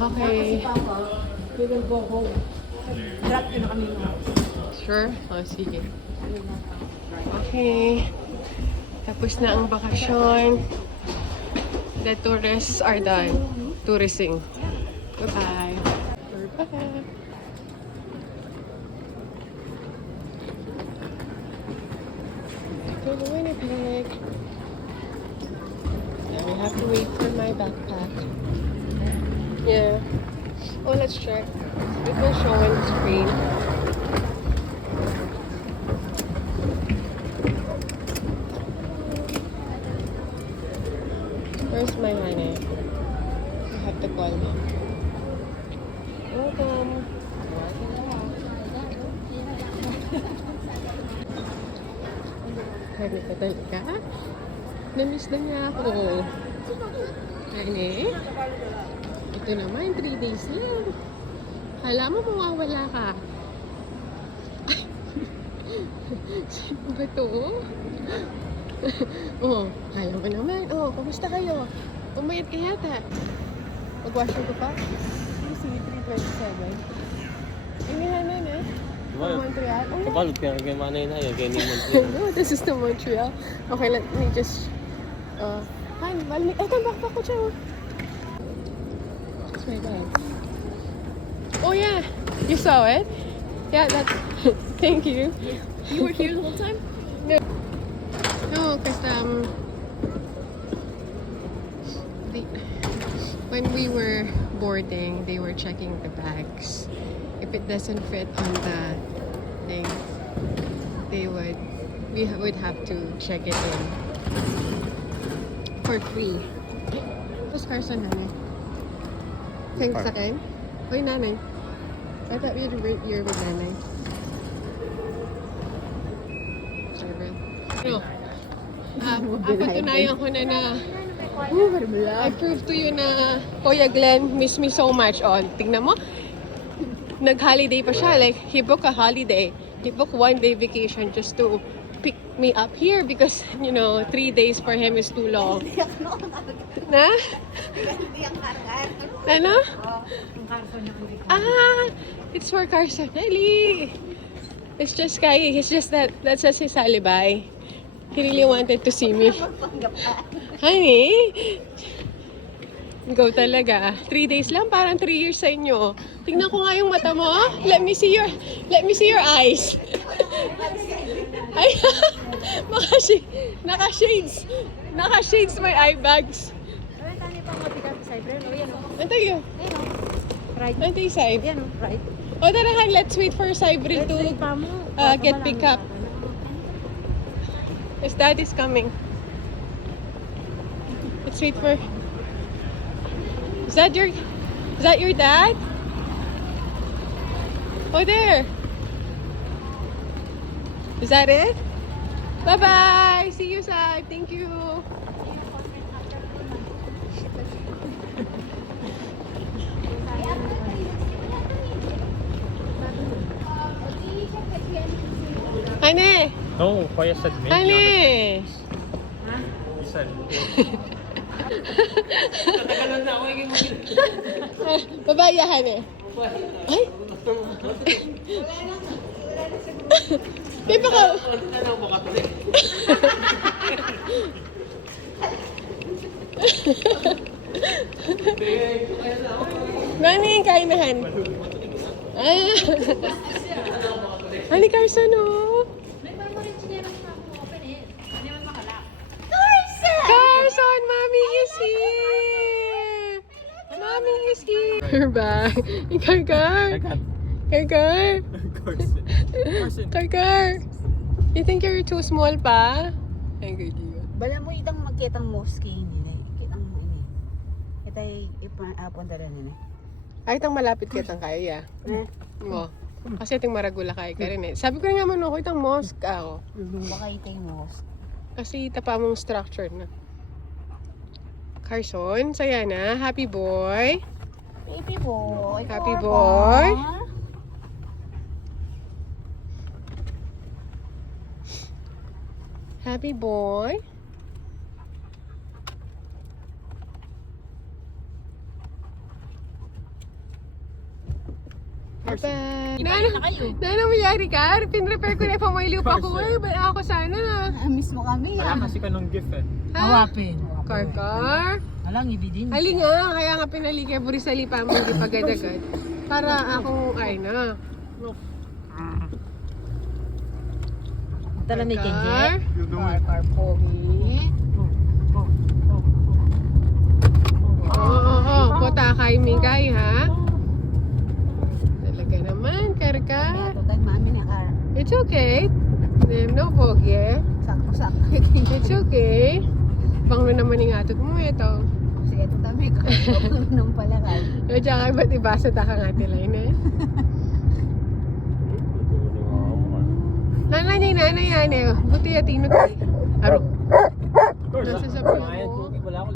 Okay. We will go home. Drop ko na kami no. Sure? Oh, sige. Okay. Tapos na ang bakasyon. The tourists are done. Touristing. Goodbye. We're back. To the Winnipeg. Now we have to wait for my backpack. Yeah. Oh, let's check. It will show on the screen. Where's my honey? I have to call him. Welcome. Honey ka talaga? Namiss na niya ako. Honey? Ito naman, 3 days lang. Hala mo mawawala ka. Sino ba to? Oh, kaya mo naman. Oh, kumusta kayo? Umayat ka yata. Mag-washing ko pa? See, 327. Inihanan eh. From Montreal. Oh, Kapalot ka kay Manay na yun, kay Montreal. no, this is the Montreal. Okay, let me just... Hi, malamig. Ay, come back ko siya. That's my bag. Oh yeah, you saw it? Yeah, that's... Thank you. You were here the whole time? No, because when we were boarding, they were checking the bags. If it doesn't fit on the thing, we would have to check it in for free. Who's Carson, nanay? Thanks, akin. Oy, nanay. I thought you're with nanay. Sorry. No. Patunayan ko na I proved to you na Kuya Glenn miss me so much. Oh, tingnan mo. Nag-holiday pa siya. Like, he booked a holiday. He booked 1-day vacation just to pick me up here because, 3 days for him is too long. Na? Ano? Ah, it's for Carson. Ali. It's just Kai. It's just that's just his alibi. He really wanted to see me. Honey, go talaga. 3 days lang, parang 3 years sa inyo. Tingnan ko nga yung mata mo. Let me see your eyes. Ay, naka-shades. Naka-shades my eye bags. Antay yun. Antay Saib. O tarahan, let's wait for Cybril to get pick up. His dad is coming. Let's wait for... Is that your dad? Oh, there. Is that it? Bye-bye. See you, Sai. Thank you. Ane. No, Kuya said me. Ane. He said. Babayahan eh. Ay! Di ba ka? Nani yung kainahan? Ah! Hani Carson oh! Carson! Mommy is here! Mommy is here! We're back. Kar-kar! Kar-kar! Kar-kar! You think you're too small pa? Ay, good yun. Bala mo itang magkitang mosque nila. Kitang mo ini. Itay ipunta rin nila. Ay, itang malapit kitang kaya. Mo. Kasi itong maragula kaya ka rin eh. Sabi ko nga man ako, itang mosque ako. Baka itay mosque. Kasi tapa mong structure na. Carson, saya na. Happy boy. Baby boy. Happy boy. Happy boy. Bye-bye. Kain na kayo. Nana mayari ka? Pinrepair ko na pa may lupa ko. Ba't ako sana? Miss mo kami Wala kasi ka nung gift eh. Ha? Hawapin. Car? Alang ibidin. Ali nga, kaya nga pinali kay Burisali pa mo hindi pagad-agad. Para akong ay na. Tala ni Kenji. Car pogi. Oo, puta kay Mingay ha. Talaga naman, karka. Ito tayo mami na kar. It's okay. No pogi. Sakto-sakto. It's okay. Banglo naman yung atot mo ito. Sige, ito tayo may kar. Nung pala kar. At saka ba't ibasa ta ka nga tilay na eh. Nanay yan eh. Buti ya tinot eh. Aro. Nasa sabi ko.